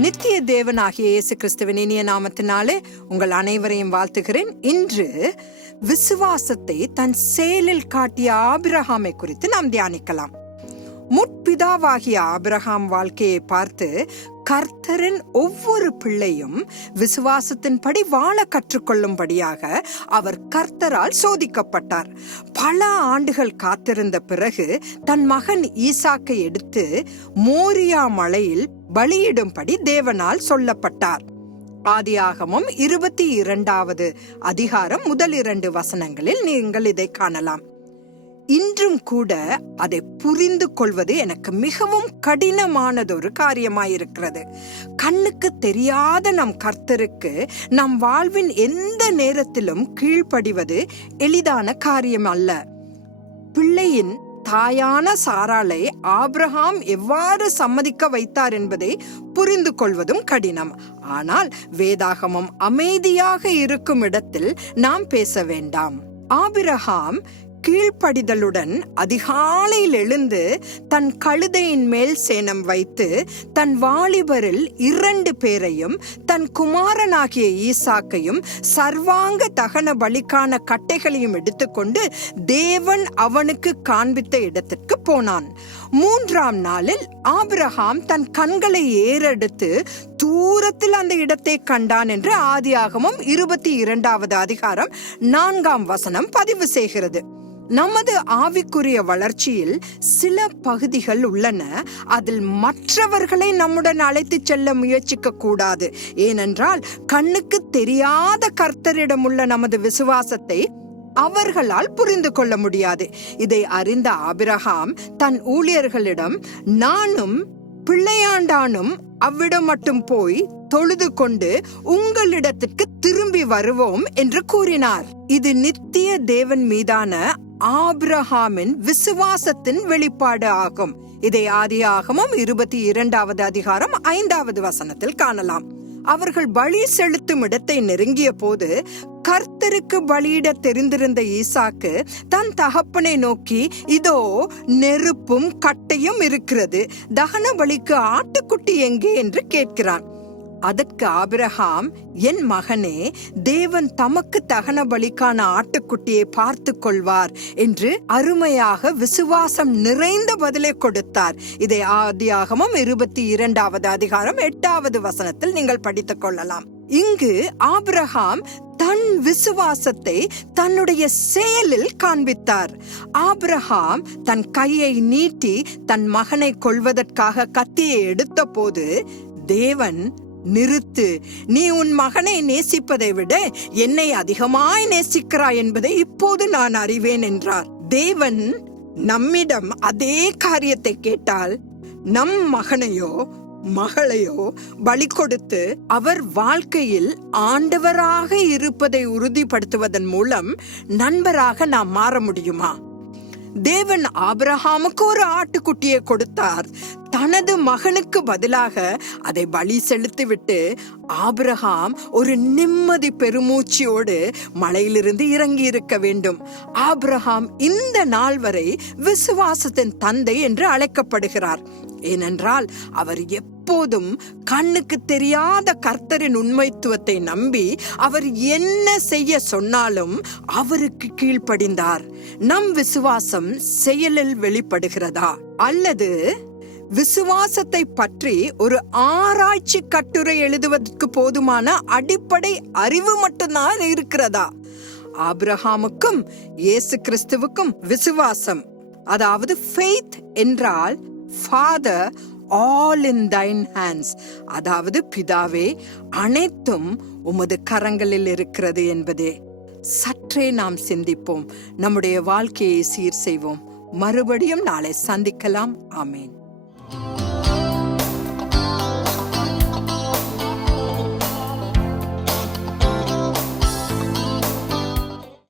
நித்திய தேவனாகிய இயேசு கிறிஸ்துவின் இனிய நாமத்தினாலே உங்கள் அனைவரையும் வாழ்த்துகிறேன். இன்று விசுவாசத்தை தன் செயலில் காட்டிய ஆபிரகாமை குறித்து நாம் தியானிக்கலாம். முற்பிதாவாகிய ஆபிரகாம் வாழ்க்கையை பார்த்து கர்த்தரின் ஒவ்வொரு பிள்ளையும் விசுவாசத்தின்படி வாழ கற்றுக்கொள்ளும்படியாக அவர் கர்த்தரால் சோதிக்கப்பட்டார். பல ஆண்டுகள் காத்திருந்த பிறகு தன் மகன் ஈசாக்கை எடுத்து மோரியா மலையில் பலியிடும்படி தேவனால் சொல்லப்பட்டார். ஆதியாகமும் இருபத்தி இரண்டாவது அதிகாரம் முதல் இரண்டு வசனங்களில் நீங்கள் இதை காணலாம். இன்றும் கூட அதை புரிந்து கொள்வது எனக்கு மிகவும் கடினமானதொரு காரியமாயிருக்கிறது. கண்ணுக்கு தெரியாத நம் கர்த்தருக்கு நம் வாழ்வின் எந்த நேரத்திலும் கீழ்ப்படிவது எளிதான காரியம் அல்ல. பிள்ளையின் தாயான சாராளை ஆபிரகாம் எவ்வாறு சம்மதிக்க வைத்தார் என்பதை புரிந்து கொள்வதும் கடினம். ஆனால் வேதாகமம் அமைதியாக இருக்கும் இடத்தில் நாம் பேச வேண்டாம். ஆபிரஹாம் கீழ்ப்படிதலுடன் அதிகாலையில் எழுந்து தன் கழுதையின் மேல் சேனம் வைத்து தன் வாலிபரில் இரண்டு பேரையும் தன் குமாரனாகிய ஈசாக்கையும் சர்வாங்க தகன பலிக்கான கட்டைகளையும் எடுத்துக்கொண்டு தேவன் அவனுக்கு காண்பித்த இடத்திற்கு போனான். மூன்றாம் நாளில் ஆபிரஹாம் தன் கண்களை ஏறெடுத்து தூரத்தில் அந்த இடத்தை கண்டான் என்று ஆதியாகமும் இருபத்தி இரண்டாவது அதிகாரம் நான்காம் வசனம் பதிவு செய்கிறது. நமது ஆவிக்குரிய வளர்ச்சியில் சில பகுதிகள் உள்ளன. அதில் மற்றவர்களை நம்முடன் அழைத்து செல்ல முயற்சிக்க கூடாது. ஏனென்றால் கண்ணுக்கு தெரியாத கர்த்தரிடம் உள்ள நமது விசுவாசத்தை அவர்களால் புரிந்து கொள்ள முடியாது. இதை அறிந்த ஆபிரகாம் தன் ஊழியர்களிடம் நானும் பிள்ளையாண்டானும் அவ்விடம் மட்டும் போய் தொழுது கொண்டு உங்களிடத்திற்கு திரும்பி வருவோம் என்று கூறினார். இது நித்திய தேவன் மீதான ஆப்ரஹாமின் விசுவாசத்தின் வெளிப்பாடு ஆகும். இதை ஆதியாகமும் இருபத்தி இரண்டாவது அதிகாரம் ஐந்தாவது வசனத்தில் காணலாம். அவர்கள் பலி செலுத்தும் இடத்தை நெருங்கிய போது கர்த்தருக்கு பலியிட தெரிந்திருந்த ஈசாக்கு தன் தகப்பனை நோக்கி இதோ நெருப்பும் கட்டையும் இருக்கிறது. தகன பலிக்கு ஆட்டுக்குட்டி எங்கே? என்று கேட்கிறான். அதற்கு ஆபிரஹாம் என் மகனே தேவன் தமக்கு தகன பலிக்கான ஆட்டுக்குட்டியை பார்த்து கொள்வார் என்று அருமையாக விசுவாசம் நிறைந்த பதிலை கொடுத்தார். இதை ஆதியாகமும் இருபத்தி இரண்டாவது அதிகாரம் எட்டாவது வசனத்தில் நீங்கள் படித்துக் கொள்ளலாம். இங்கு ஆபிரஹாம் தன் விசுவாசத்தை தன்னுடைய செயலில் காண்பித்தார். ஆப்ரஹாம் தன் கையை நீட்டி தன் மகனை கொள்வதற்காக கத்தியை எடுத்தபோது தேவன் நிறுத்து. நீ உன் மகனை நேசிப்பதை விட என்னை அதிகமாய் நேசிக்கிறாய் என்பதை இப்போது நான் அறிவேன் என்றார். தேவன் நம்மிடம் அதே காரியத்தை கேட்டால் நம் மகனையோ மகளையோ பலி கொடுத்து அவர் வாழ்க்கையில் ஆண்டவராக இருப்பதை உறுதிப்படுத்துவதன் மூலம் நண்பராக நாம் மாற முடியுமா? தேவன் ஆபிரஹாமுக்கு ஒரு ஆட்டுக்குட்டியை கொடுத்தார். தனது மகனுக்கு பதிலாக அதை பலி செலுத்திவிட்டு ஆபிரகாம் ஒரு நிம்மதி பெருமூச்சியோடு மலையிலிருந்து இறங்கி இருக்க வேண்டும். ஆபிரகாம் இந்த நாள் வரை விசுவாசத்தின் தந்தை என்று அழைக்கப்படுகிறார். ஏனென்றால் அவர் எப்போதும் கண்ணுக்கு தெரியாத கர்த்தரின் உண்மைத்துவத்தை நம்பி அவர் என்ன செய்ய சொன்னாலும் அவருக்கு கீழ்ப்படிந்தார். நம் விசுவாசம் செயலில் வெளிப்படுகிறதா? அல்லது விசுவாசத்தை பற்றி ஒரு ஆராய்ச்சி கட்டுரை எழுதுவதற்கு போதுமான அடிப்படை அறிவு மட்டும்தான் இருக்கிறதா? ஆபிரஹாமுக்கும் இயேசு கிறிஸ்துவுக்கும் விசுவாசம். அதாவது ஃபெய்த் என்றால் father all in thine hands அதாவது பிதாவே அனைத்தும் உமது கரங்களில் இருக்கிறது என்பதே. சற்றே நாம் சிந்திப்போம். நம்முடைய வாழ்க்கையை சீர் செய்வோம். மறுபடியும் நாளை சந்திக்கலாம். ஆமேன்.